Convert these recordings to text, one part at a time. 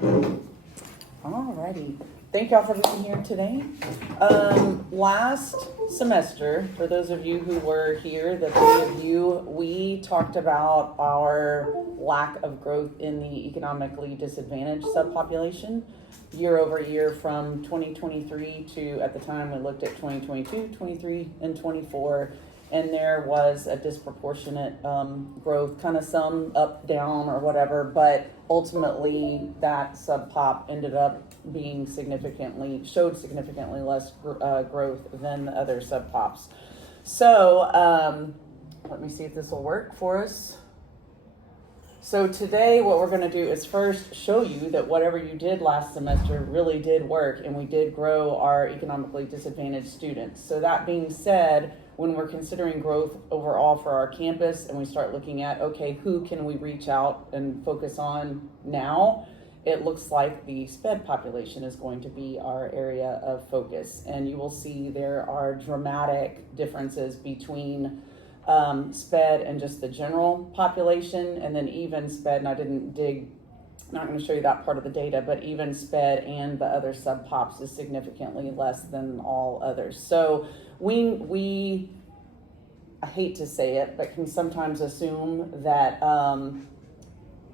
Alrighty. Thank y'all for being here today. Last semester, for those of you who were here, the three of you, we talked about our lack of growth in the economically disadvantaged subpopulation year over year from 2023 to, at the time we looked at 2022, 23, and 24. And there was a disproportionate growth, kind of some up, down, or whatever, but ultimately that subpop ended up showed significantly less growth than the other subpops. So let me see if this will work for us. So today what we're going to do is first show you that whatever you did last semester really did work, and we did grow our economically disadvantaged students. So that being said, when we're considering growth overall for our campus and we start looking at, okay, who can we reach out and focus on now? It looks like the SPED population is going to be our area of focus. And you will see there are dramatic differences between SPED and just the general population, and then even SPED, and I'm not going to show you that part of the data, but even SPED and the other subpops is significantly less than all others. So we I hate to say it, but can sometimes assume that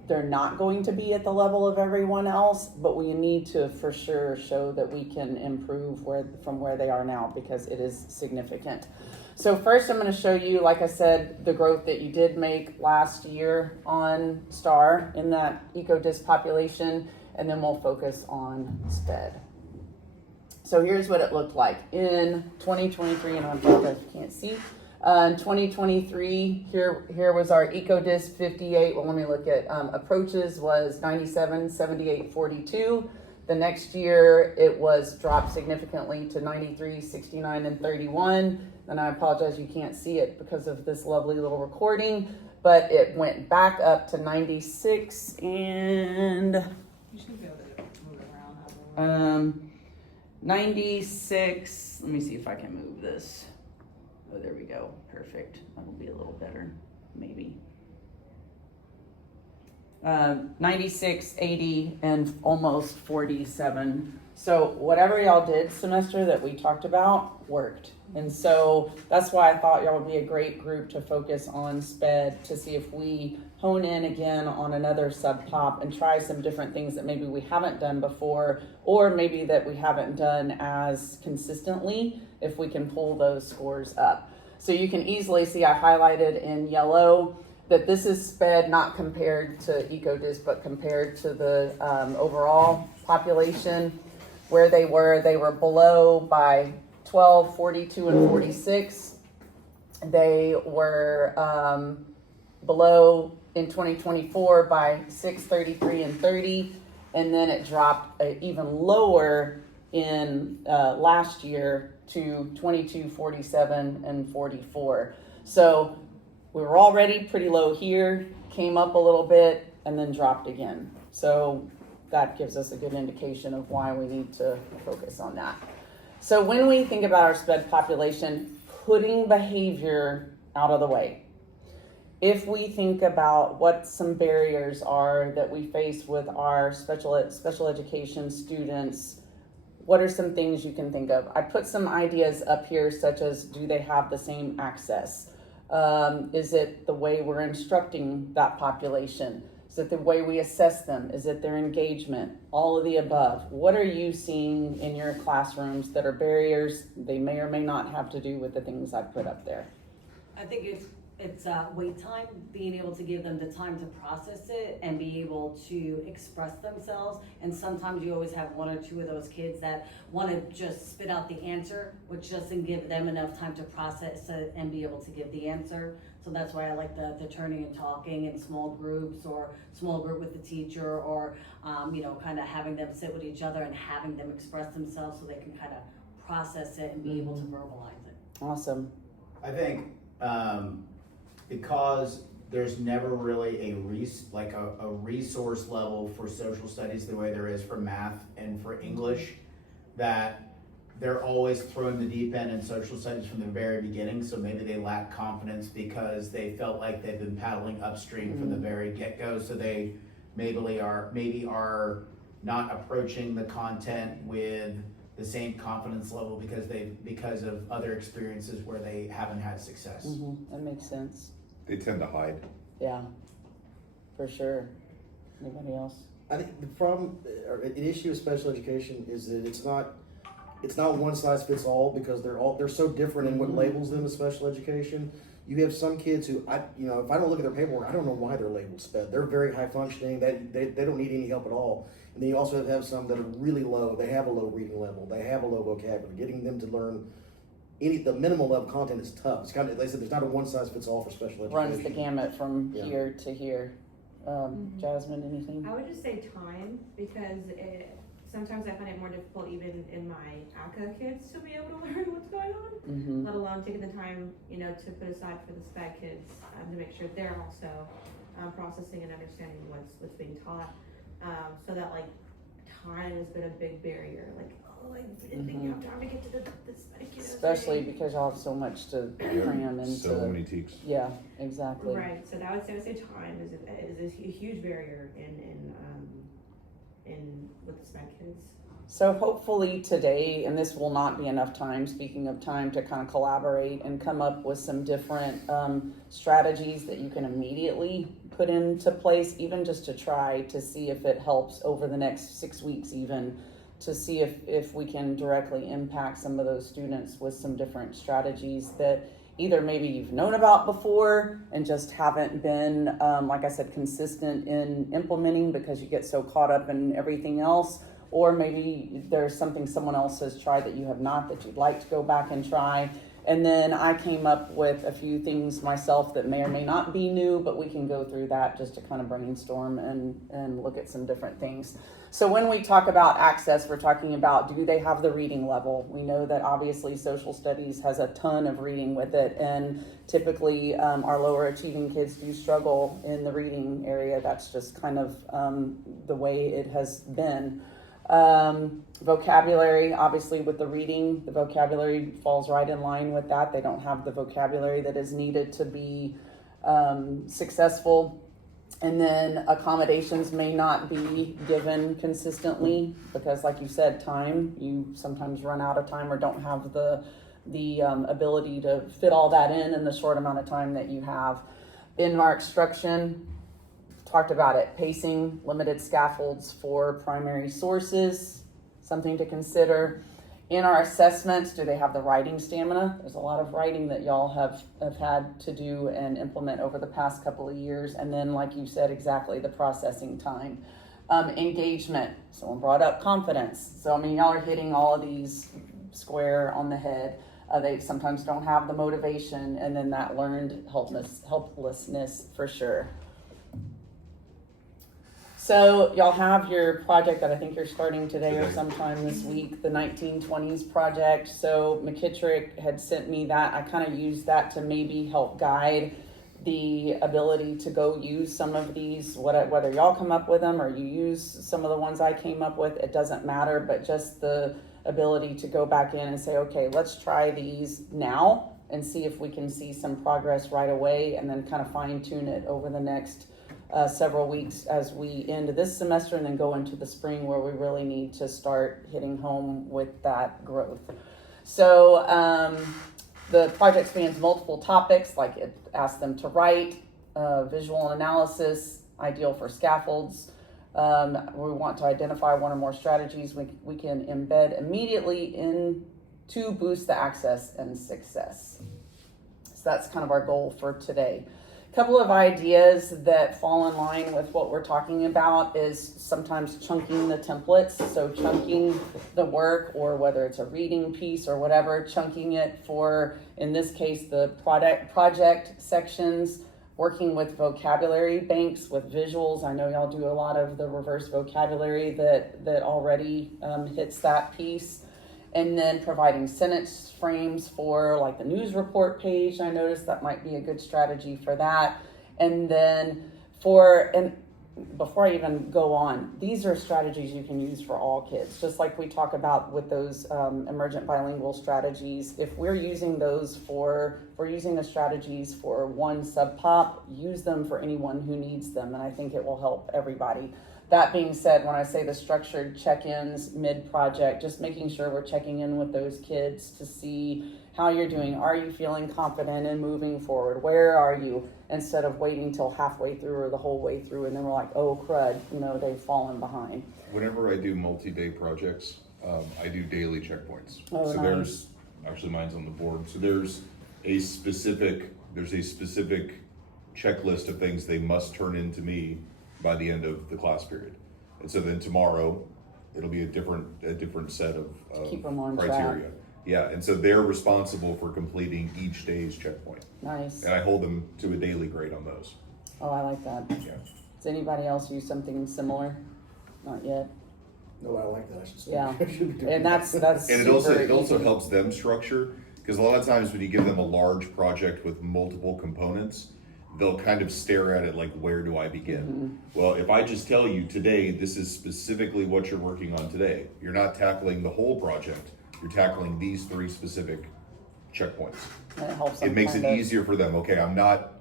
they're not going to be at the level of everyone else, but we need to for sure show that we can improve from where they are now, because it is significant. So first I'm going to show you, like I said, the growth that you did make last year on STAR in that eco-dis population, and then we'll focus on SPED. So here's what it looked like in 2023, and I apologize if you can't see. In 2023, here was our eco-dis 58. Well, let me look at approaches was 97, 78, 42. The next year it was dropped significantly to 93, 69, and 31. And I apologize you can't see it because of this lovely little recording, but it went back up to 96 and You should be able to move it around. 96. Let me see if I can move this. Oh, there we go. Perfect. That'll be a little better, maybe. 96, 80, and almost 47. So whatever y'all did semester that we talked about worked. And so that's why I thought y'all would be a great group to focus on SPED, to see if we hone in again on another subpop and try some different things that maybe we haven't done before, or maybe that we haven't done as consistently, if we can pull those scores up. So you can easily see I highlighted in yellow that this is SPED not compared to EcoDis, but compared to the overall population. Where they were below by 12, 42, and 46. They were below in 2024 by 6, 33, and 30. And then it dropped even lower in last year to 22, 47, and 44. So we were already pretty low here, came up a little bit, and then dropped again. So that gives us a good indication of why we need to focus on that. So when we think about our SPED population, putting behavior out of the way, if we think about what some barriers are that we face with our special education students, what are some things you can think of? I put some ideas up here, such as, do they have the same access? Is it the way we're instructing that population? Is it the way we assess them? Is it their engagement? All of the above. What are you seeing in your classrooms that are barriers? They may or may not have to do with the things I put up there. I think it's wait time, being able to give them the time to process it and be able to express themselves. And sometimes you always have one or two of those kids that want to just spit out the answer, which doesn't give them enough time to process it and be able to give the answer. So that's why I like the turning and talking in small groups, or small group with the teacher, or kind of having them sit with each other and having them express themselves so they can kind of process it and be able to verbalize it. Awesome. I think because there's never really a resource level for social studies the way there is for math and for English, that they're always throwing the deep end in social studies from the very beginning. So maybe they lack confidence because they felt like they've been paddling upstream from the very get-go. So they maybe are not approaching the content with the same confidence level because of other experiences where they haven't had success. That makes sense. They tend to hide. Yeah, for sure. Anybody else? I think the problem, or an issue with special education is that it's not one size fits all, because they're so different in what labels them as special education. You have some kids who, if I don't look at their paperwork, I don't know why they're labeled SPED. They're very high functioning. They don't need any help at all. And then you also have some that are really low. They have a low reading level. They have a low vocabulary. Getting them to learn the minimal level content is tough. It's kind of, they said there's not a one size fits all for special education. Runs the gamut from here to here. Jasmine, anything? I would just say time, because sometimes I find it more difficult even in my ACA kids to be able to learn what's going on, let alone taking the time, to put aside for the SPED kids to make sure they're also processing and understanding what's being taught. So that time has been a big barrier. I didn't think you have time to get to the SPED kids. Especially because y'all have so much to cram into. So many teaks. Yeah, exactly. Right. So that I would say time is a huge barrier in with the SPED kids. So hopefully today, and this will not be enough time, speaking of time, to kind of collaborate and come up with some different strategies that you can immediately put into place, even just to try to see if it helps over the next 6 weeks, even to see if we can directly impact some of those students with some different strategies that either maybe you've known about before and just haven't been, like I said, consistent in implementing because you get so caught up in everything else, or maybe there's something someone else has tried that you have not that you'd like to go back and try. And then I came up with a few things myself that may or may not be new, but we can go through that just to kind of brainstorm and look at some different things. So when we talk about access, we're talking about, do they have the reading level? We know that obviously social studies has a ton of reading with it, and typically our lower achieving kids do struggle in the reading area. That's just kind of the way it has been. Vocabulary, obviously with the reading, the vocabulary falls right in line with that. They don't have the vocabulary that is needed to be successful. And then accommodations may not be given consistently because, like you said, time, you sometimes run out of time or don't have the ability to fit all that in the short amount of time that you have. In our instruction, talked about it, pacing, limited scaffolds for primary sources, something to consider. In our assessments, do they have the writing stamina? There's a lot of writing that y'all have had to do and implement over the past couple of years. And then, like you said, exactly, the processing time. Engagement, someone brought up confidence. So, y'all are hitting all of these square on the head. They sometimes don't have the motivation, and then that learned helplessness for sure. So y'all have your project that I think you're starting today or sometime this week, the 1920s project. So McKittrick had sent me that. I kind of used that to maybe help guide the ability to go use some of these, whether y'all come up with them or you use some of the ones I came up with, it doesn't matter, but just the ability to go back in and say, okay, let's try these now and see if we can see some progress right away, and then kind of fine tune it over the next several weeks as we end this semester and then go into the spring where we really need to start hitting home with that growth. So the project spans multiple topics, like it asks them to write, visual analysis, ideal for scaffolds. We want to identify one or more strategies we can embed immediately in to boost the access and success. So that's kind of our goal for today. Couple of ideas that fall in line with what we're talking about is sometimes chunking the templates. So chunking the work, or whether it's a reading piece or whatever, chunking it for, in this case, the project sections, working with vocabulary banks with visuals. I know y'all do a lot of the reverse vocabulary that already hits that piece. And then providing sentence frames for like the news report page. I noticed that might be a good strategy for that. And then before I even go on, these are strategies you can use for all kids. Just like we talk about with those emergent bilingual strategies, if we're using we're using the strategies for one sub-pop, use them for anyone who needs them. And I think it will help everybody. that being said, when I say the structured check-ins mid-project, just making sure we're checking in with those kids to see how you're doing. Are you feeling confident in moving forward? Where are you? Instead of waiting till halfway through or the whole way through, and then we're like, oh crud, they've fallen behind. Whenever I do multi-day projects, I do daily checkpoints. Oh, so nice. There's actually mine's on the board. So there's a specific checklist of things they must turn in to me by the end of the class period. And so then tomorrow it'll be a different set of Keep them on criteria. track. Yeah, and so they're responsible for completing each day's checkpoint. Nice. And I hold them to a daily grade on those. Oh, I like that. Yeah. Does anybody else use something similar? Not yet. No, I don't like that. I should say. Yeah. I should be doing And that's And it super also easy. helps them structure, because a lot of times when you give them a large project with multiple components, they'll kind of stare at it like, where do I begin? Well, if I just tell you today, this is specifically what you're working on today. You're not tackling the whole project. You're tackling these 3 specific checkpoints. And it helps them It makes it kind of- easier for them. Okay, I'm not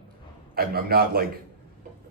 like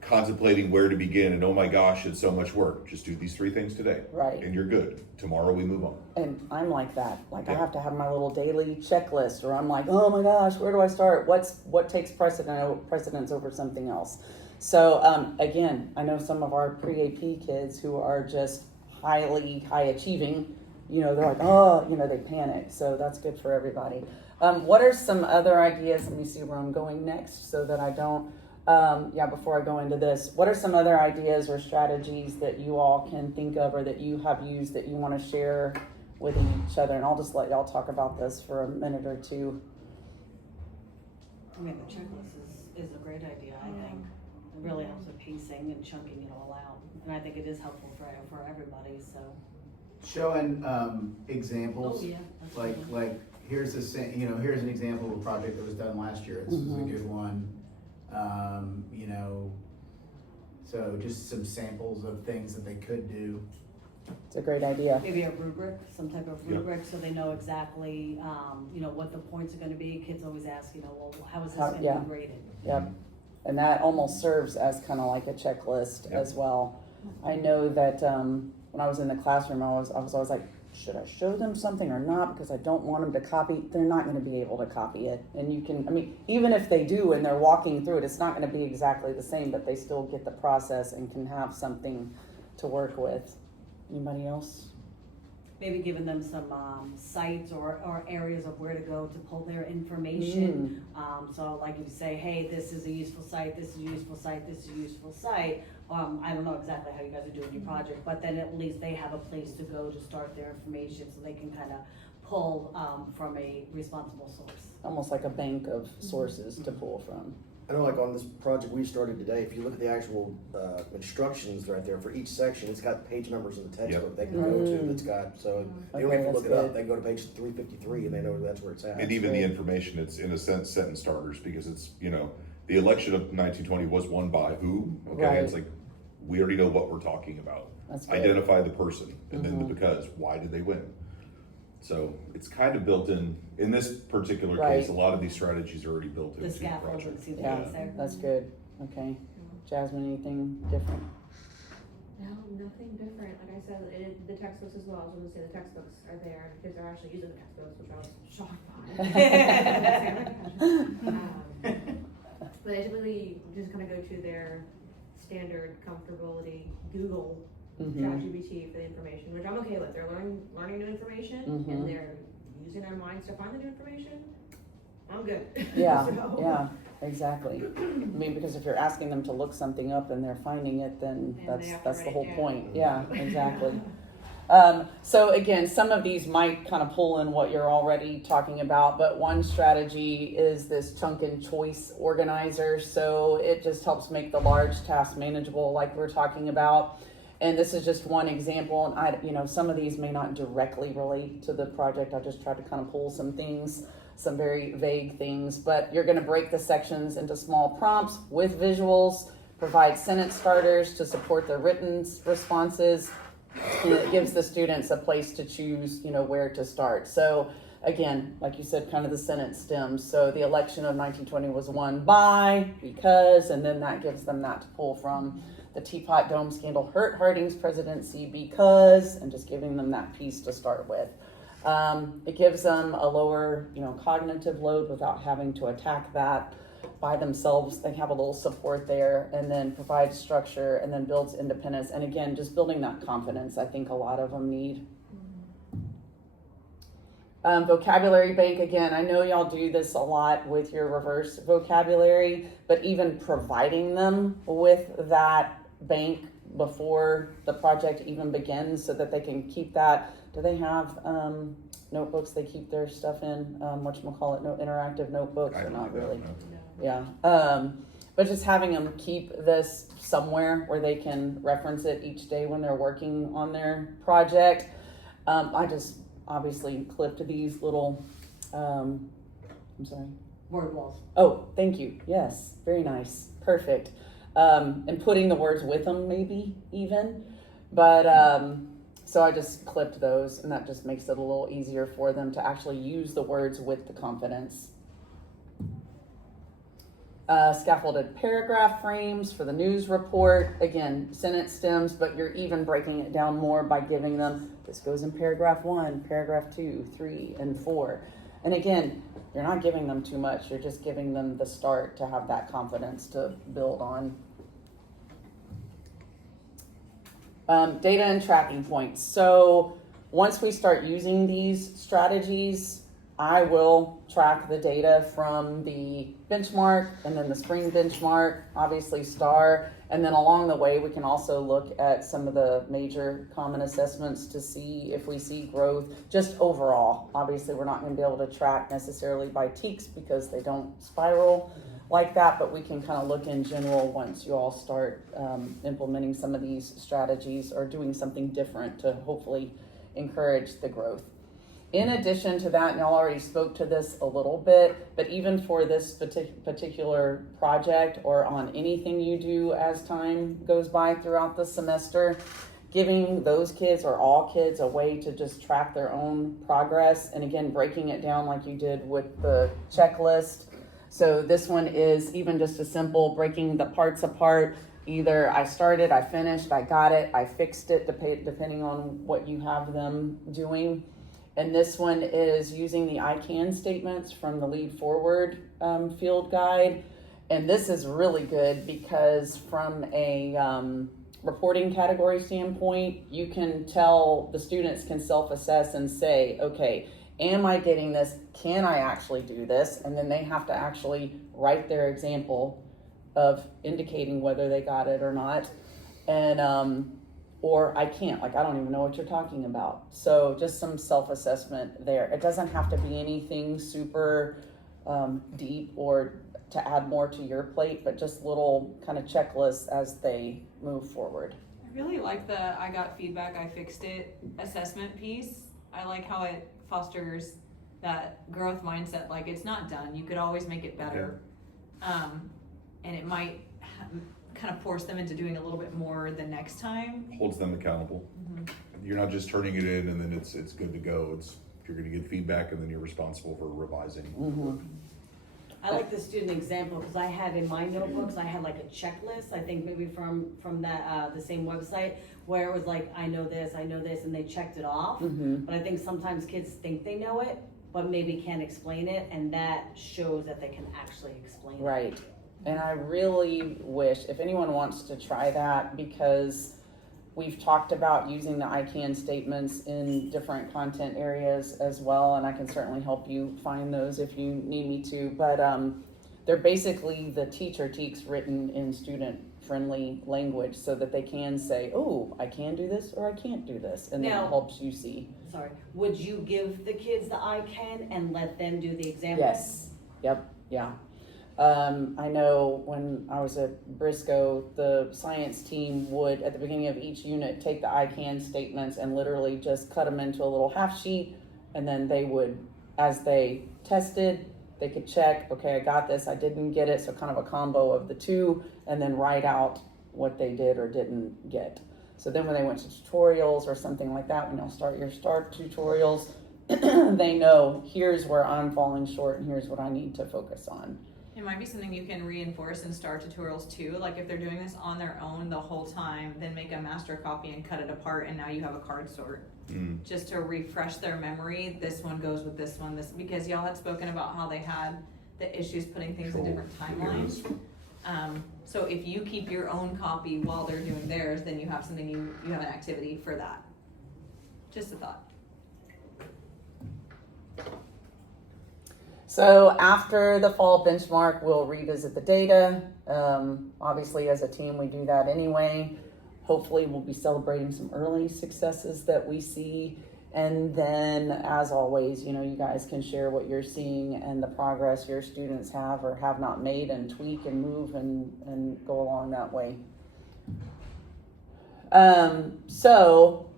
contemplating where to begin and oh my gosh, it's so much work. Just do these 3 things today. Right. And you're good. Tomorrow we move on. And I'm like that. Like I Yeah. have to have my little daily checklist, or I'm like, oh my gosh, where do I start? What takes precedence over something else? So again, I know some of our pre-AP kids who are just high achieving. They're like, oh, they panic. So that's good for everybody. What are some other ideas? Let me see where I'm going next, so that I don't. Before I go into this, what are some other ideas or strategies that you all can think of or that you have used that you want to share with each other? And I'll just let y'all talk about this for a minute or two. I mean, the checklist is a great idea, I think. It really helps with pacing and chunking it all out. And I think it is helpful for everybody, so. Showing examples. Oh, yeah. Like here's here's an example of a project that was done last year. This is a good one. So just some samples of things that they could do. It's a great idea. Maybe a rubric, some type of Yep. rubric, so they know exactly, what the points are gonna be. Kids always ask, well, how is this How- gonna yeah. be graded? Yep. And that almost serves as kind of like a checklist Yep. as well. I know that when I was in the classroom, I was always like, should I show them something or not? Because I don't want them to copy. They're not going to be able to copy it. And even if they do and they're walking through it, it's not going to be exactly the same, but they still get the process and can have something to work with. Anybody else? Maybe giving them some sites or areas of where to go to pull their information. So like if you say, hey, this is a useful site, this is a useful site, this is a useful site. I don't know exactly how you guys are doing your project, but then at least they have a place to go to start their information so they can kind of pull from a responsible source. Almost like a bank of sources to pull from. I know, like on this project we started today, if you look at the actual instructions right there for each section, it's got page numbers in the textbook they can go to. That's got so they don't Okay, have to that's look it up. good. They can go to page 353 and they know that's where it's at. And even the information, it's in a sense sentence starters, because it's, the election of 1920 was won by who? Okay, Right. it's like, we already know what we're talking about. That's good. Identify the person, and then the because, why did they win? So it's kind of built in this particular case, Right. a lot of these strategies are already built The into the scaffolding project. seems Yeah, like it's there. that's good. Okay. Jasmine, anything different? No, nothing different. Like I said, the textbooks as well. I was going to say the textbooks are there, and kids are actually using the textbooks, which I was shocked by. But they typically just kind of go to their standard comfortability Google ChatGPT for the information, which I'm okay with. They're learning new information, and they're using their minds to find the new information. I'm good. Yeah, So- yeah, exactly. Because if you're asking them to look something up and they're finding it, then And they have to that's the write it whole down. point. Yeah, exactly. So again, some of these might kind of pull in what you're already talking about, but one strategy is this chunk and choice organizer. So it just helps make the large task manageable, like we're talking about. And this is just one example, and some of these may not directly relate to the project. I just tried to kind of pull some things, some very vague things, but you're going to break the sections into small prompts with visuals, provide sentence starters to support the written responses, and it gives the students a place to choose, where to start. So again, like you said, kind of the sentence stems. So the election of 1920 was won by, because, and then that gives them that to pull from. the Teapot Dome scandal hurt Harding's presidency because, and just giving them that piece to start with. It gives them a lower, cognitive load without having to attack that by themselves. They have a little support there, and then provides structure, and then builds independence. And again, just building that confidence, I think a lot of them need. Vocabulary bank, again, I know y'all do this a lot with your reverse vocabulary, but even providing them with that bank before the project even begins so that they can keep that. Do they have notebooks they keep their stuff in? Whatchamacallit, no interactive notebooks, or not really? Yeah. But just having them keep this somewhere where they can reference it each day when they're working on their project. I just obviously clipped these little, I'm sorry. Word walls. Oh, thank you. Yes, very nice. Perfect. And putting the words with them maybe even. But so I just clipped those, and that just makes it a little easier for them to actually use the words with the confidence. Scaffolded paragraph frames for the news report. Again, sentence stems, but you're even breaking it down more by giving them, this goes in paragraph 1, paragraph 2, 3, and 4. And again, you're not giving them too much. You're just giving them the start to have that confidence to build on. Data and tracking points. So once we start using these strategies, I will track the data from the benchmark and then the spring benchmark, obviously STAR, and then along the way we can also look at some of the major common assessments to see if we see growth just overall. Obviously we're not going to be able to track necessarily by TEKS because they don't spiral like that, but we can kind of look in general once you all start implementing some of these strategies or doing something different to hopefully encourage the growth. In addition to that, and y'all already spoke to this a little bit, but even for this particular project or on anything you do as time goes by throughout the semester, giving those kids or all kids a way to just track their own progress, and again, breaking it down like you did with the checklist. So this one is even just a simple breaking the parts apart. Either I started, I finished, I got it, I fixed it, depending on what you have them doing. And this one is using the I can statements from the Lead Forward field guide. And this is really good because from a reporting category standpoint, you can tell the students can self-assess and say, okay, am I getting this? Can I actually do this? And then they have to actually write their example of indicating whether they got it or not. And or I can't, like I don't even know what you're talking about. So just some self-assessment there. It doesn't have to be anything super deep or to add more to your plate, but just little kind of checklists as they move forward. I really like the I got feedback, I fixed it assessment piece. I like how it fosters that growth mindset. Like it's not done. You could always make it better. And it might kind of force them into doing a little bit more the next time. Holds them accountable. Mm-hmm. You're not just turning it in and then it's good to go. It's you're going to get feedback and then you're responsible for revising. Mm-hmm. I like the student example because I had in my notebooks, I had like a checklist, I think maybe from that the same website, where it was like, I know this, and they checked it off. Mm-hmm. But I think sometimes kids think they know it, but maybe can't explain it, and that shows that they can actually explain it. Right. And I really wish, if anyone wants to try that, because we've talked about using the I can statements in different content areas as well, and I can certainly help you find those if you need me to, but they're basically the teacher TEKS written in student-friendly language so that they can say, oh, I can do this or I can't do this, and Now, that helps you see. Sorry, would you give the kids the I can and let them do the example? Yes. Yep. Yeah. I know when I was at Briscoe, the science team would, at the beginning of each unit, take the I can statements and literally just cut them into a little half sheet. And then they would, as they tested, they could check, okay, I got this, I didn't get it. So kind of a combo of the two, and then write out what they did or didn't get. So then when they went to tutorials or something like that, when you'll start your START tutorials, they know here's where I'm falling short and here's what I need to focus on. It might be something you can reinforce in STAR tutorials too. Like if they're doing this on their own the whole time, then make a master copy and cut it apart, and now you have a card sort. Just to refresh their memory. This one goes with this one. This because y'all had spoken about how they had the issues putting things in different timelines. So if you keep your own copy while they're doing theirs, then you have something you have an activity for that. Just a thought. So after the fall benchmark, we'll revisit the data. Obviously, as a team, we do that anyway. Hopefully, we'll be celebrating some early successes that we see. And then, as always, you guys can share what you're seeing and the progress your students have or have not made, and tweak and move and go along that way. So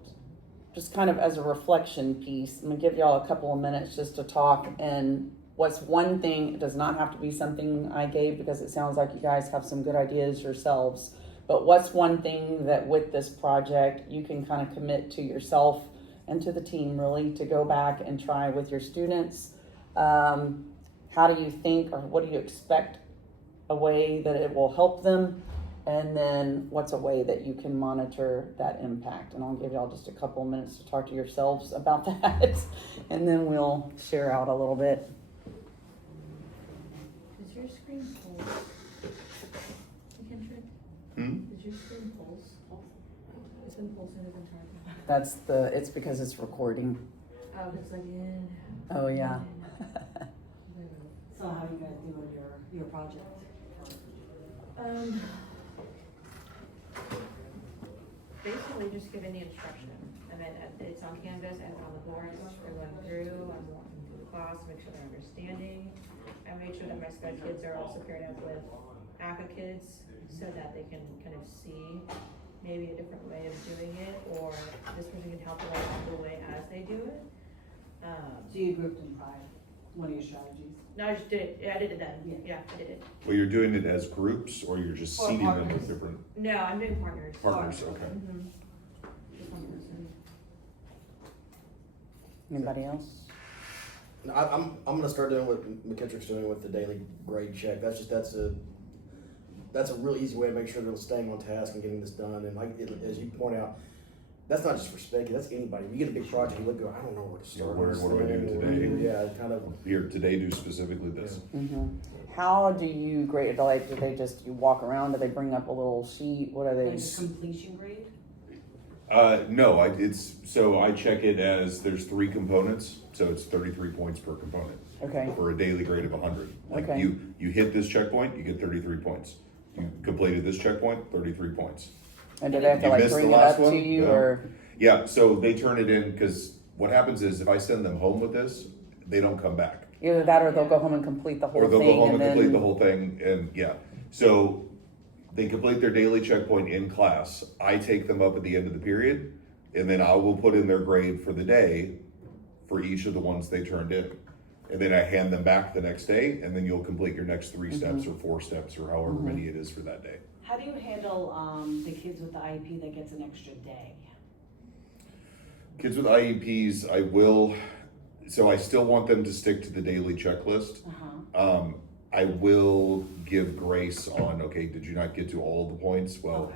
just kind of as a reflection piece, I'm gonna give y'all a couple of minutes just to talk. And what's one thing, it does not have to be something I gave because it sounds like you guys have some good ideas yourselves, but what's one thing that with this project you can kind of commit to yourself and to the team really to go back and try with your students? How do you think, or what do you expect a way that it will help them? And then what's a way that you can monitor that impact? And I'll give y'all just a couple of minutes to talk to yourselves about that. And then we'll share out a little bit. Does your screen pulse? Does your screen pulse? It's been pulsing this entire time. It's because it's recording. Oh, it's like in. Oh, yeah. So how are you guys doing your project? Basically just giving the instruction. I mean, it's on Canvas and on the boards. We're going through, I'm walking through the class, make sure they're understanding. I made sure that my SPED kids are also paired up with ACA kids so that they can kind of see maybe a different way of doing it, or this person can help them along the way as they do it. So you grouped them by one of your strategies? No, I just did it. Yeah, I did it then. Yeah, I did it. Well, you're doing it as groups, or you're just Or seating them with partners. different No, I'm doing partners. partners? Okay. Mm-hmm. Just one person. Anybody else? I'm gonna start doing what McKittrick's doing with the daily grade check. That's a real easy way to make sure they're staying on task and getting this done. And as you point out, that's not just for spec, that's anybody. You get a big project, you look, go, I don't know where to start. What do I do today? Yeah, kind of. Here today, do specifically this. Mm-hmm. How do you grade? Like, do they just you walk around? Do they bring up a little sheet? What are they? Like a completion grade? No, I check it as there's 3 components, so it's 33 points per component. Okay. For a daily grade of 100. Like Okay. you hit this checkpoint, you get 33 points. You completed this checkpoint, 33 points. And do they have to You like missed bring the it last up one? to you, No. or? Yeah, so they turn it in because what happens is if I send them home with this, they don't come back. Either that, or they'll go home and complete the whole Or they'll thing, go home and then complete the whole thing, and yeah. So they complete their daily checkpoint in class. I take them up at the end of the period, and then I will put in their grade for the day for each of the ones they turned in. And then I hand them back the next day, and then you'll complete your next 3 steps or 4 steps or however many it is for that day. How do you handle the kids with the IEP that gets an extra day? Kids with IEPs, I still want them to stick to the daily checklist. I will give grace on, okay, did you not get to all the points? Well,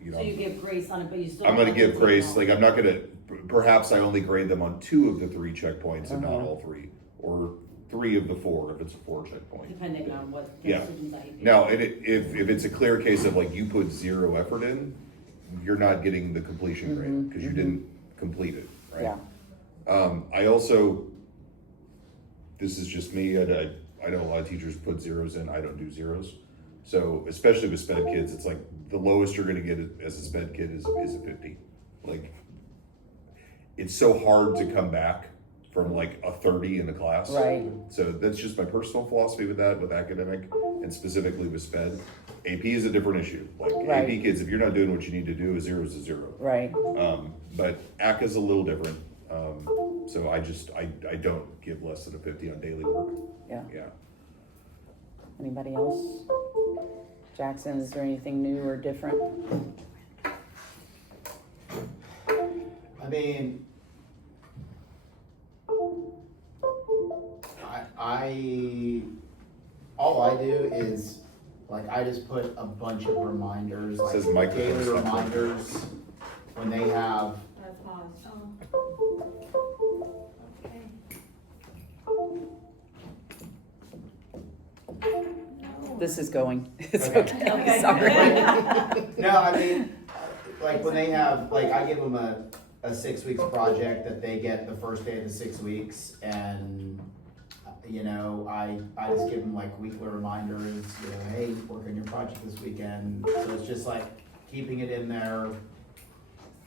Okay. So you give grace on it, but you still. I'm gonna have give to grace, take like I'm not gonna, perhaps I only grade them on 2 of the 3 checkpoints and not Uh-huh. all 3. Or 3 of the 4 if it's a 4 checkpoint. Depending on what the Yeah. student's IEP. Now, and if it's a clear case of like you put 0 effort in, you're not getting the completion grade because you didn't complete it, right? Yeah. I also, this is just me, I know a lot of teachers put 0s in, I don't do 0s. So especially with SPED kids, it's like the lowest you're gonna get as a SPED kid is a 50. Like, it's so hard to come back from like a 30 in a class. Right. So that's just my personal philosophy with that, with academic and specifically with SPED. AP is a different issue. Like Right. AP kids, if you're not doing what you need to do, a 0 is a 0. Right. But ACA is a little different. So I don't give less than a 50 on daily work. Yeah. Yeah. Anybody else? Jackson, is there anything new or different? I mean, all I do is, like, I just put a bunch of reminders, like Says microphone daily stuff. reminders when they have, Pause. Okay. This is going. It's Okay. okay. Okay. Sorry. no, I mean, like when they have, like I give them a 6 weeks project that they get the first day of the 6 weeks, and you know, I just give them like weekly reminders, you know, hey, work on your project this weekend. So it's just like keeping it in there,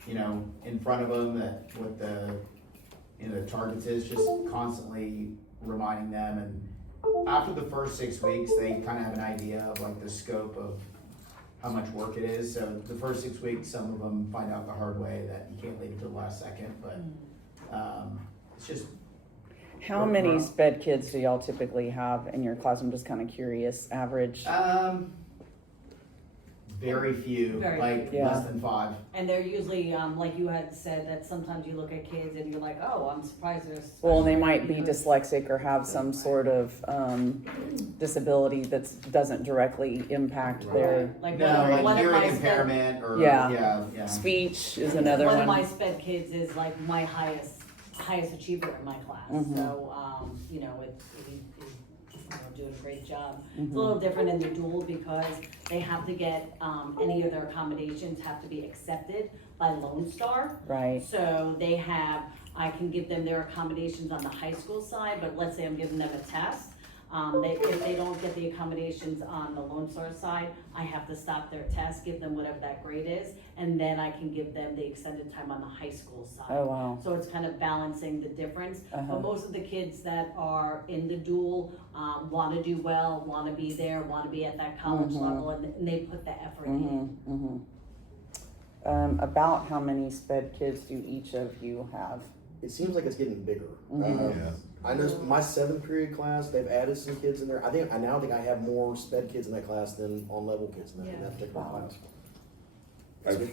you know, in front of them that what the, you know, the targets is, just constantly reminding them. And after the first 6 weeks, they kind of have an idea of like the scope of how much work it is. So the first 6 weeks, some of them find out the hard way that you can't leave it to the last second, but it's just. How many sped kids do y'all typically have in your class? I'm just kind of curious, average. Very few, Very like few. Yeah. less than 5. And they're usually, like you had said, that sometimes you look at kids and you're like, oh, I'm surprised there's. Well, they might be because- dyslexic or have some sort of disability that doesn't directly impact their Like No, one like of hearing my sped, impairment or, Yeah. yeah. speech is another one of my one. sped kids is like my highest achiever in my class. Mhm. So, you know, he's doing a great job. It's Mhm. a little different in the dual because they have to get, any of their accommodations have to be accepted by Lone Star. Right. So they have, I can give them their accommodations on the high school side, but let's say I'm giving them a test. If they don't get the accommodations on the Lone Star side, I have to stop their test, give them whatever that grade is, and then I can give them the extended time on the high school side. Oh, wow. So it's kind of balancing the difference. Uh-huh. But most of the kids that are in the dual, wanna do well, wanna be there, wanna be at that college Mhm. level, and they put the effort in. Mm-hmm, about how many sped kids do each of you have? It seems like it's getting bigger. Mhm. Yeah. I know my 7th period class, they've added some kids in there. I now think I have more sped kids in that class than on level kids in that particular Wow. class. I've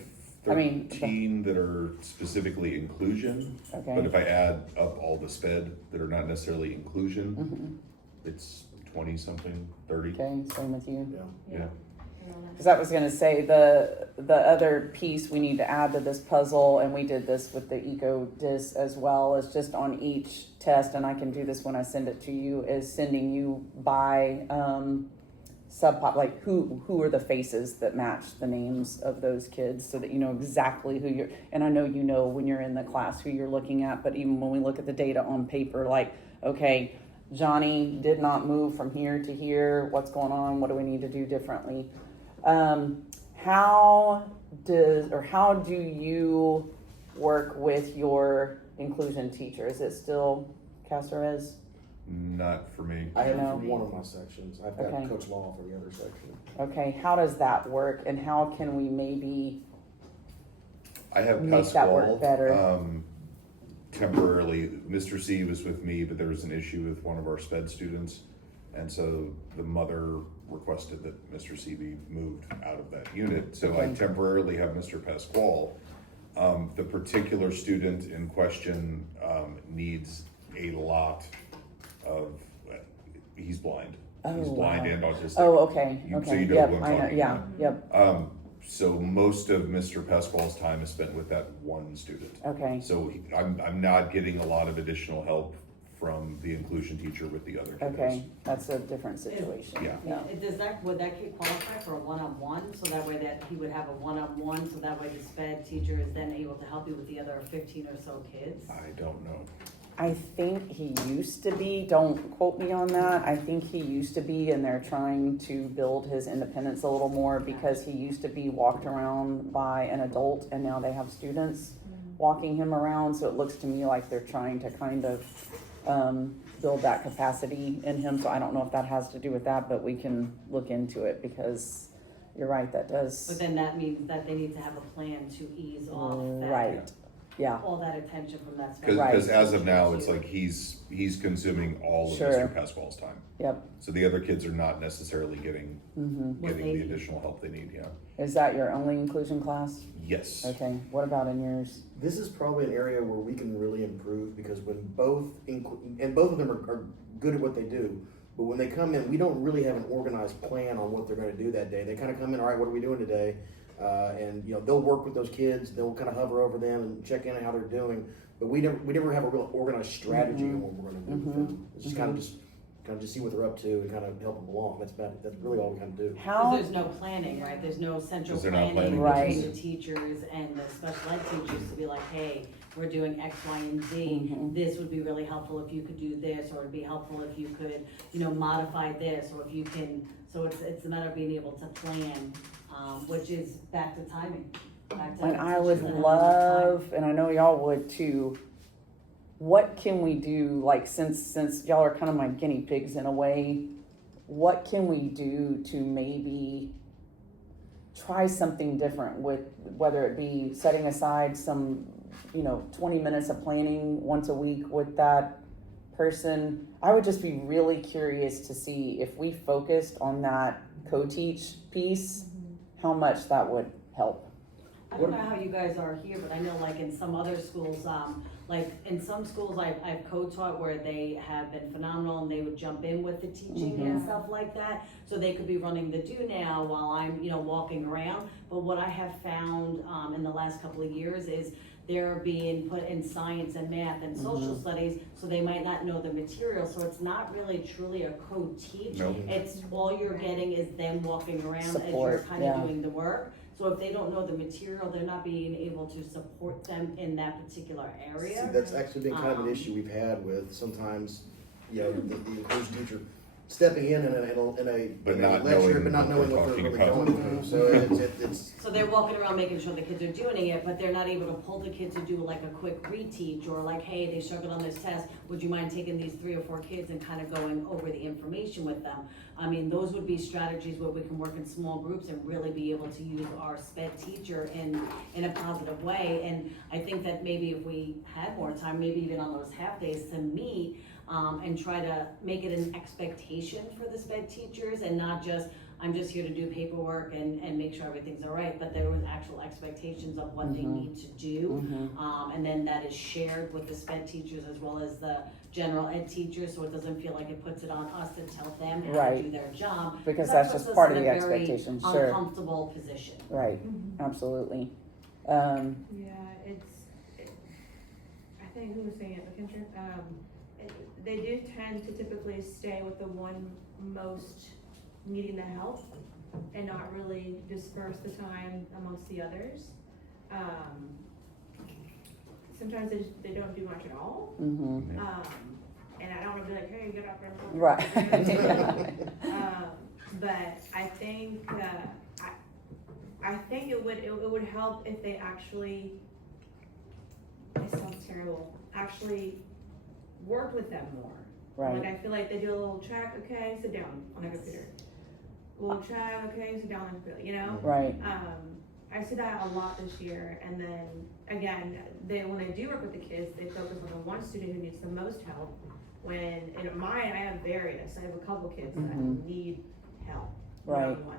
I mean, 13 that are specifically inclusion, Okay. but if I add up all the sped that are not necessarily inclusion, Mhm. it's 20 something, 30. Okay, same with you. Yeah. Yeah. Because I was going to say the other piece we need to add to this puzzle, and we did this with the eco dis as well, is just on each test, and I can do this when I send it to you, is sending you by subpop, like who are the faces that match the names of those kids, so that you know exactly who you're. And I know you know when you're in the class who you're looking at, but even when we look at the data on paper, like okay, Johnny did not move from here to here. What's going on? What do we need to do differently? How do you work with your inclusion teacher? Is it still Caceres? Not for me. I have No. for one of my sections. I've got Okay. Coach Law for the other section. Okay, how does that work, and how can we maybe? I have Make that work Pasquale. better. Temporarily, Mr. C was with me, but there was an issue with one of our sped students. And so the mother requested that Mr. C be moved out of that unit. So I Okay. temporarily have Mr. Pasquale. The particular student in question needs a lot of, he's blind. He's Oh, blind wow. and autistic. Oh, okay, So okay, you know yep, who I'm I know, talking yeah, about. yep, So most of Mr. Pasquale's time is spent with that one student. okay, So I'm not getting a lot of additional help from the inclusion teacher with the other kiddos. okay, that's a different situation. Yeah. Would that kid qualify for a one-on-one, so that way that he would have a one-on-one, so that way the sped teacher is then able to help you with the other 15 or so kids? I don't know. I think he used to be, don't quote me on that, I think he used to be, and they're trying to build his independence a little more, because he used to be walked around by an adult, and now they have students walking him around, so it looks to me like they're trying to kind of build that capacity in him, so I don't know if that has to do with that, but we can look into it, because you're right, that But does, then that means that they need to have a plan to ease off that, right, yeah, all that attention from that sped. Because Right. as of now, it's like he's consuming all of Sure. Mr. Pasquale's time. yep. So the other kids are not necessarily getting What they the need. additional help they need, yeah. Is that your only inclusion class? Yes. Okay, what about in yours? This is probably an area where we can really improve, because when both of them are good at what they do, But when they come in, we don't really have an organized plan on what they're going to do that day. They kind of come in, all right, what are we doing today? And they'll work with those kids. They'll kind of hover over them and check in on how they're doing. But we never have a real organized strategy on what we're going to do with them. It's just kind of just see what they're up to and kind of help them along. That's really all we kind of do. Because there's no planning, right? There's no central 'Cause they're not planning planning between the teachers and the special ed teachers to be like, hey, we're doing X, Y, and Z. This would be really helpful if you could do this, or it'd be helpful if you could, modify this, or if you can. So it's a matter of being able to plan, which is back to timing. And I would love, and I know y'all would too, what can we do, like, since y'all are kind of my guinea pigs in a way, what can we do to maybe try something different with, whether it be setting aside some, 20 minutes of planning once a week with that person? I would just be really curious to see if we focused on that co-teach piece, how much that would help. I don't know how you guys are here, but I know like in some other schools, like in some schools I've co-taught where they have been phenomenal and they would jump in with the teaching and stuff like that. So they could be running the do now while I'm, walking around. But what I have found in the last couple of years is they're being put in science and math and social studies, so they might not know the material. So it's not really truly a co-teach. Nope. It's all you're getting is them walking around as Support, you're kind of doing the work. So if they don't know the material, they're not being able to support them in that particular area. See, that's actually been kind of an issue we've had with sometimes, the inclusion teacher stepping in a But not lecture, knowing but not knowing what what they're they're really talking going about. through. So it's So they're walking around making sure the kids are doing it, but they're not able to pull the kids to do like a quick reteach or like, hey, they struggled on this test. Would you mind taking these 3 or 4 kids and kind of going over the information with them? I mean, those would be strategies where we can work in small groups and really be able to use our SPED teacher in a positive way. And I think that maybe if we had more time, maybe even on those half days to meet, and try to make it an expectation for the SPED teachers and not just, I'm just here to do paperwork and make sure everything's all right, but there was actual expectations of what they need to do. And then that is shared with the SPED teachers as well as the general ed teachers, so it doesn't feel like it puts it on us to tell them how to do their job. Because That that's puts just us part in of a the very expectation, sure. uncomfortable position. Right, absolutely. Yeah, I think who was saying it, McKinstry? They do tend to typically stay with the one most needing the help and not really disperse the time amongst the others. Sometimes they don't do much at all. And I don't want to be like, hey, get up and Right. but I think I think it would help if they actually, it sounds terrible, actually work with them more. Right. Like I feel like they do a little check, okay, sit down on the computer. A little check, okay, sit down on the computer, Right. I see that a lot this year, and then again, when they do work with the kids, they focus on the one student who needs the most help. When in mine, I have various. I have a couple kids that need help, one-on-one,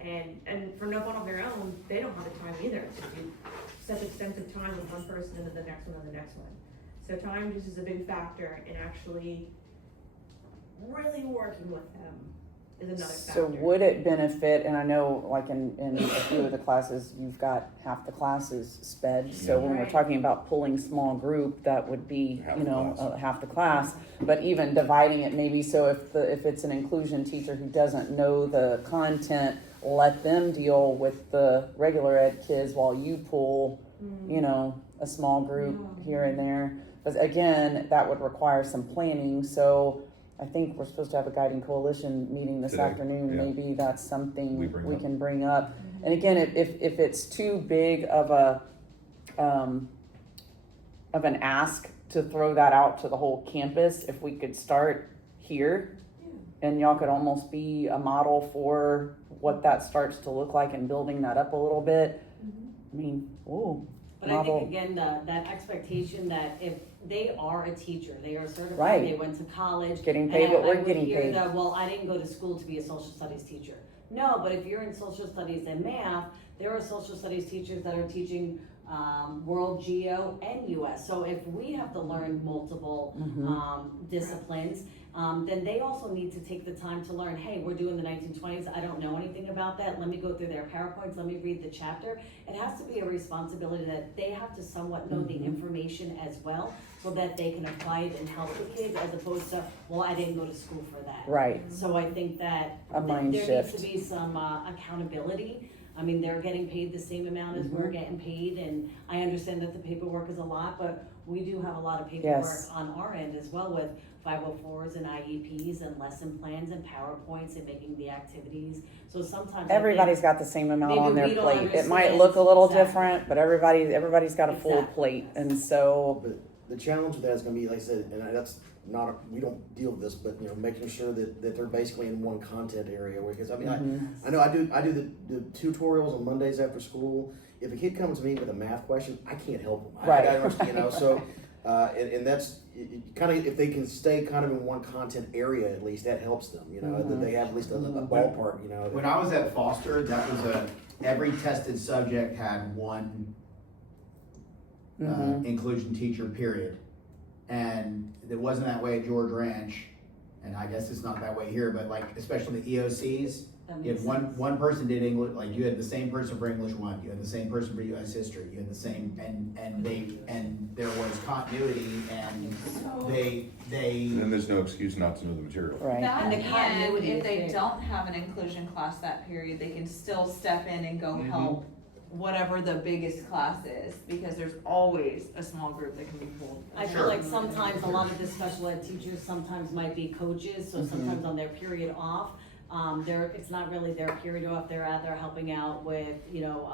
and for no fault of their own, they don't have the time either to do such extensive time with one person and then the next one and the next one. So time just is a big factor in actually really working with them is another factor. So would it benefit, and I know like in a few of the classes, you've got half the classes sped. So when we're Right. talking about pulling small group, that would be, Half the class. half the class. But even dividing it maybe, so if it's an inclusion teacher who doesn't know the content, let them deal with the regular ed kids while you pull, a small group here and there. But again, that would require some planning. So I think we're supposed to have a guiding coalition meeting this Today, afternoon. yeah. Maybe that's something We we bring up. can bring up. And again, if it's too big of an ask to throw that out to the whole campus, if we could start here, and y'all could almost be a model for what that starts to look like and building that up a little bit. I mean, ooh. But I think again, that expectation that if they are a teacher, they are certified, Right. they went to college. Getting paid what and we're I would getting hear paid. that, well, I didn't go to school to be a social studies teacher. No, but if you're in social studies and math, there are social studies teachers that are teaching World Geo, and US. So if we have to learn multiple disciplines, then they also need to take the time to learn, hey, we're doing the 1920s, I don't know anything about that, let me go through their PowerPoints, let me read the chapter. It has to be a responsibility that they have to somewhat know the information as well, so that they can apply it and help the kids, as opposed to, well, I didn't go to school for that. Right. So I think that A mind there shift. needs to be some accountability. I mean, they're getting paid the same amount as we're getting paid, and I understand that the paperwork is a lot, but we do have a lot of paperwork Yes. on our end as well, with 504s and IEPs and lesson plans and PowerPoints and making the activities. So sometimes I think Everybody's got the same amount maybe on their we don't plate. It might understand. look a little Exactly. different, but everybody's got a full Exactly. plate, and so But the challenge with that is gonna be, like I said, and that's not, we don't deal with this, but, you know, making sure that they're basically in one content area, because, I mean, I know I do the tutorials on Mondays after school. If a kid comes to me with a math question, I can't help them. Right. I understand, you know, so, and that's, kind of, if they can stay kind of in one content area, at least, that helps them, you know, that they have at least a ballpark, you know. When I was at Foster, that was every tested subject had one inclusion teacher, period. And it wasn't that way at George Ranch, and I guess it's not that way here, but like, especially the EOCs, that if makes sense. one person did English, like you had the same person for English 1, you had the same person for US history, you had the same, and there was continuity, and And then there's no excuse not to know the material. right. That And the and continuity if is they big. don't have an inclusion class that period, they can still step in and go help whatever the biggest class is, because there's always a small group that can be pulled. I feel like sometimes a lot of the special ed teachers sometimes might be coaches, so sometimes on their period off, it's not really their period off, they're out there helping out with, you know,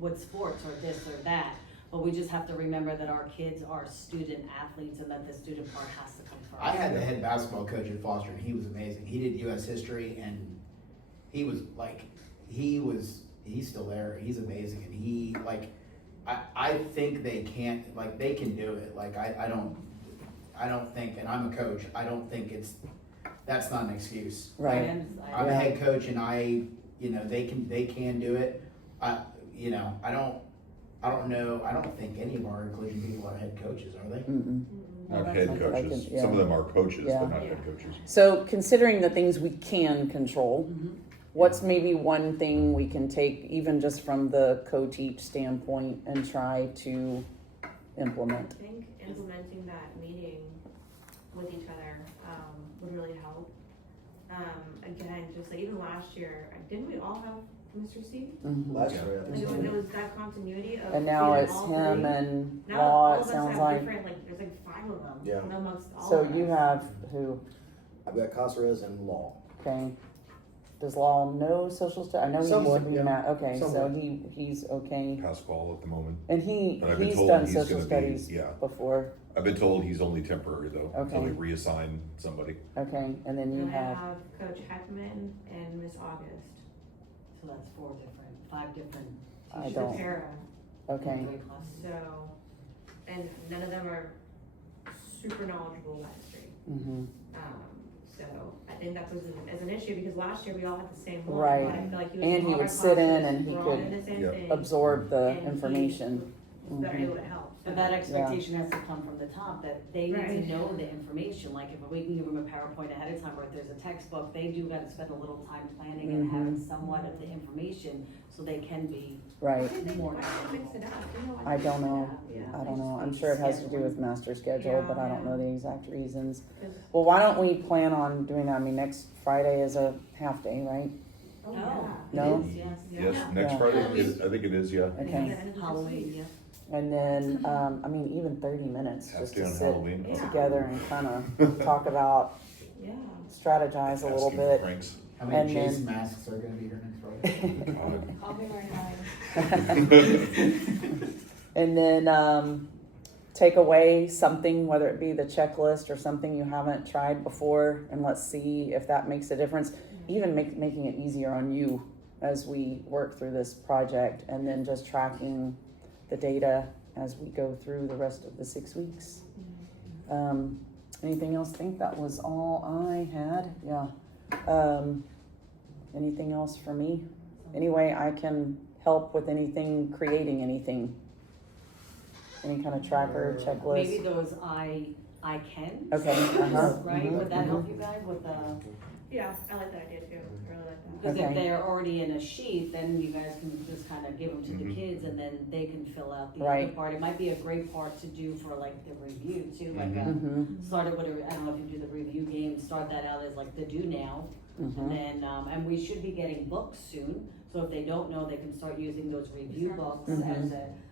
with sports or this or that. But we just have to remember that our kids are student athletes and that the student part has to come first. I had the head basketball coach at Foster, and he was amazing. He did US history, and he was like, he's still there. He's amazing, and he like, I think they can't, like, they can do it. Like, I don't think, and I'm a coach, I don't think that's not an excuse. Right. I'm a head coach, and you know, they can do it. You know, I don't know, I don't think any of our inclusion people are head coaches, are they? Not head I coaches. can- yeah. Some of them are coaches, Yeah. but not head coaches. So considering the things we can control, what's maybe one thing we can take, even just from the co-teach standpoint, and try to implement? I think implementing that meeting with each other would really help. Again, just like even last year, didn't we all have Mr. C? Last year, I Like, think there so. was that continuity of. And now seeing it's all him three. and Now Law, all it of us sounds have like. different, like, there's like 5 of them. Yeah. Amongst all So of you us. have who? I've got Casares and Law. Okay. Does Law know social studies? I know he Somewhat, used to be yeah. Matt. Okay, so Somewhat. he's okay. Pasquale at the moment. And But I've been he's told done he's social gonna be- studies yeah. before. I've been told he's only temporary though, until they Okay. reassign somebody. Okay, and then you And I have have Coach Heckman and Miss August. So that's 5 different I teachers. don't- Para. okay. Three classes. So, and none of them are super knowledgeable about history. hmm So I think that was as an issue because last year we all had the same one. Right. But I feel like he was And in he all would our sit in classes, and he we're all could doing the same Yep. thing, Absorb the and he information. was better Mhm. able to help. But that expectation has to come from the top, that they need Right. to know the information, like if we can give them a PowerPoint ahead of time, or if there's a textbook, they do gotta spend a little time planning and having somewhat of the information, so they can be Right. Why did they more mix it up? You know, I don't know. Yeah. I don't know. I'm sure it has to do with master schedule, Yeah, but I don't yeah. know the exact reasons. 'Cause- Well, why don't we plan on doing that? I mean, next Friday is a half day, right? Oh, No. yeah. No? It is, yes. Yes, Yeah. next Yeah. Friday, I think it is, yeah. Okay. Yeah. Halloween, yeah. And then, I mean, even 30 minutes Half just day to on sit Halloween. Yeah. together and kind of talk about, Yeah. strategize a little Asking for bit. pranks. How many And Jason then- masks are gonna be here next Friday? God. I'll be right now. And then take away something, whether it be the checklist or something you haven't tried before, and let's see if that makes a difference. Even making it easier on you as we work through this project, and then just tracking the data as we go through the rest of the 6 weeks. Anything else? I think that was all I had. Yeah. Anything else for me? Anyway, I can help with anything, creating anything. Any kind of tracker, checklist? Maybe those I can. Okay, uh-huh. Right, Mhm. would that help you guys with the, Yeah, I like that idea too. I really like that. because if Okay. they're already in a sheet, then you guys can just kind of give them to the Mhm. kids and then they can fill out the other Right. part. It might be a great part to do for like the review too, like Mhm. start it with I don't know if you do the review game, start that out as like the do now. And Mhm. then, and we should be getting books soon, so if they don't know, they can start using those review books Mhm. as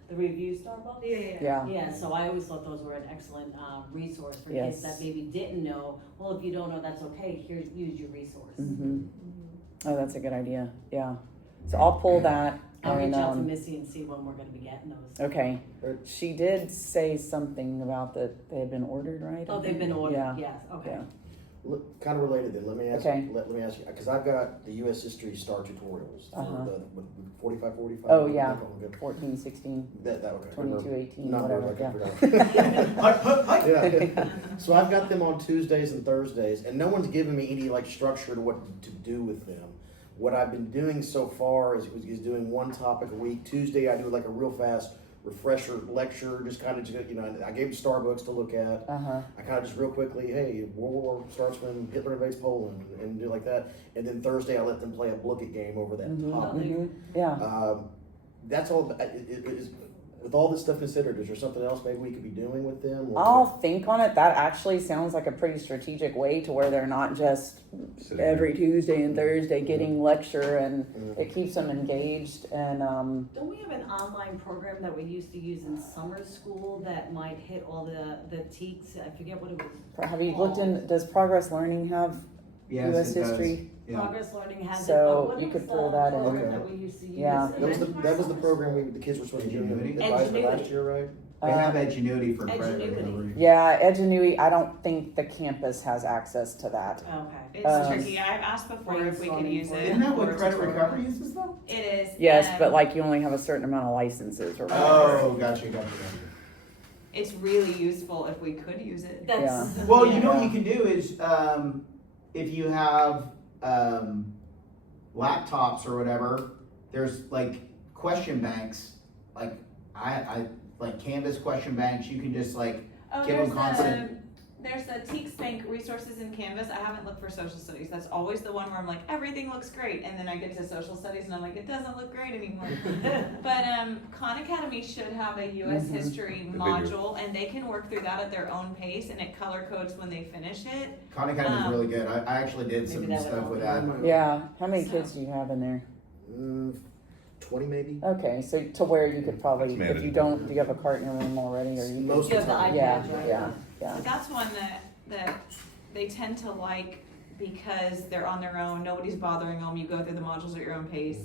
the review star books. Yeah. Yeah, so I always thought those were an excellent, resource for Yes. kids that maybe didn't know, well, if you don't know, that's okay, here's, use your resource. Mhm. Oh, that's a good idea. Yeah. So I'll pull that. I'll reach and, out to Missy and see when we're gonna be getting those. Okay. She did say something about that they had been ordered, right? Oh, they've been ordered, Yeah. yes, okay. Yeah. Kind of related then, let me ask, Okay. let me ask you, because I've got the US History Star tutorials, Uh-huh. the 45. Oh, yeah. Good. 14, 16, That, okay. 22, 18, Numbers, whatever. I can Yeah. figure out. Yeah. So I've got them on Tuesdays and Thursdays, and no one's given me any like structure to what to do with them. What I've been doing so far is doing one topic a week. Tuesday I do like a real fast refresher lecture, just kind of, I gave Starbucks to look at. Uh-huh. I kind of just real quickly, hey, World War starts when Hitler invades Poland, and do like that. And then Thursday I let them play a Blook-It game over that Mhm. topic. Mhm. Yeah. That's all. With all this stuff considered, is there something else maybe we could be doing with them? Or- I'll think on it. That actually sounds like a pretty strategic way to where they're not just Sitting every Tuesday and Thursday getting lecture, and Mhm. it keeps them engaged. And Don't we have an online program that we used to use in summer school that might hit all the teaks? I forget what it was. have you looked in? Does Progress Learning have Yes, U.S. it does. history? Yeah. Progress Learning has it. So What you was could the pull that in. program Okay. that we used to use? Yeah. that was the program the kids were supposed to do Ingenuity? advice for last Ingenuity. year, right? They have Edgenuity for credit Edgenuity. recovery. Yeah, Edgenuity. I don't think the campus has access to that. Okay. It's tricky. I've asked before if we could use it. Isn't that what for credit tutorials. recovery uses though? It is. Yes, and but like you only have a certain amount of licenses or whatever. Oh, gotcha. it's really useful if we could use it. That's. Well, you yeah. know what you can do is, if you have, laptops or whatever, there's like question banks, like I like Canvas question banks, you can just like, Oh, Give them constant- there's the Teaks Bank resources in Canvas. I haven't looked for social studies. That's always the one where I'm like, everything looks great. And then I get to social studies and I'm like, it doesn't look great anymore. But Khan Academy should have a US Mhm. history do. module and they can work through that at their own pace and it color codes when they finish it. Khan Academy is really good. I actually did Maybe some that would stuff help. with that. Yeah. How many So- kids do you have in there? 20 maybe. Okay, so to where you could probably, That's if you don't, do you have a cart in your room already, or you? Most You of have the the time. Yeah, iPads, right? yeah, yeah. So that's one that they tend to like because they're on their own. Nobody's bothering them. You go through the modules at your own pace.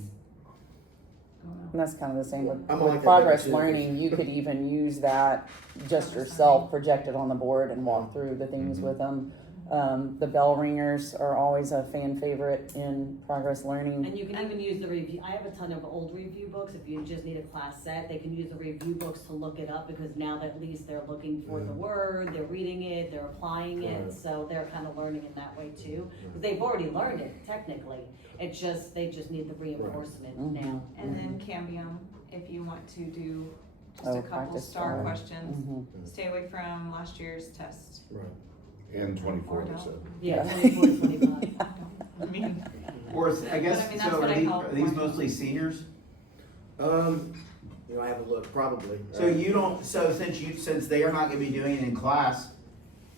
And that's kind of the same with, I'm with like that progress too. learning. You could even use that just yourself, project it on the board, and walk through the things with them. The bell ringers are always a fan favorite in progress learning. And you can even use the review, I have a ton of old review books, if you just need a class set, they can use the review books to look it up, because now that at least they're looking for the word, they're reading it, they're applying it, Right. so they're kind of learning in that way too. Because they've already learned it, technically, they just need the reinforcement Mhm. now. And then Cambium, if you want to do just Oh, a couple practice star star. questions. Mhm. Stay away from last year's test. Right. And 24, Or they don't. said. Yeah, Yeah. 24 to 25. I mean, Or, I guess, But I mean, that's so what I hope are these for. mostly seniors? I haven't looked, probably. So you don't, so since they are not gonna be doing it in class,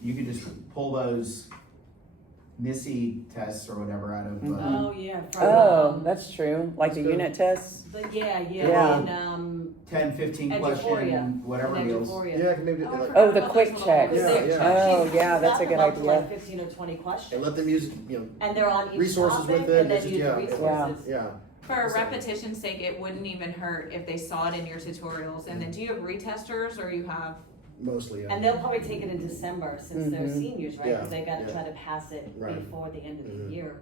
you could just pull those Missy tests or whatever out of, Oh, yeah. from, Oh, that's true. Like the That's good. unit tests. Yeah, Yeah. and, 10, 15 Eduphoria. question, whatever and deals. Eduphoria. Yeah, I can maybe, Oh, I like, forgot Oh, the about quick those checks. little- Yeah, yeah. Oh, She's yeah, that's a got good them up to idea. like 15 or 20 questions. and let them use, And they're on each resources topic, with it, and then just- use yeah. the resources. yeah. for repetition's sake, it wouldn't even hurt if they saw it in your tutorials. And then do you have retesters or you have? Mostly, yeah. And they'll probably take it in December since they're Mhm. seniors, right? Yeah, Because they gotta yeah. try to pass it Right. before the end of the Mhm. year.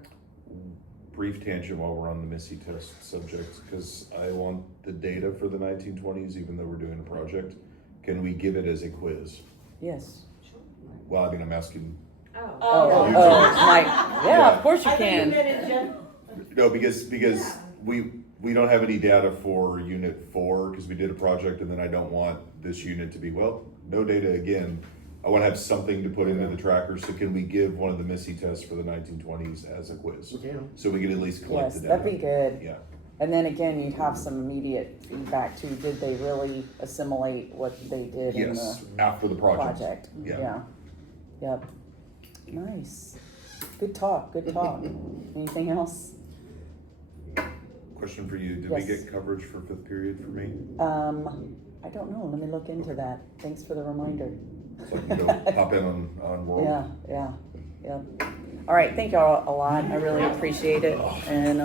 Brief tangent while we're on the Missy test subject, because I want the data for the 1920s, even though we're doing a project. Can we give it as a quiz? Yes. Well, I mean, I'm asking, Oh. Oh, You Mike. Yeah, of course you I think you can. meant in general. no, because we we don't have any data for unit 4 because we did a project and then I don't want this unit to be, well, no data again. I want to have something to put into the tracker. So can we give one of the Missy tests for the 1920s as a quiz? We can. So we can at least collect Yes, the data. that'd be good. Yeah. And then again, you'd have some immediate feedback too. Did they really assimilate what they did in Yes, the after the project. project? Yeah. Yep. Nice. Good talk. Good talk. Anything else? Question for you. Did we Yes. get coverage for 5th period for me? I don't know. Let me look into that. Thanks for the reminder. So I can go hop in on World. Yeah. All right. Thank y'all a lot. I really appreciate it. And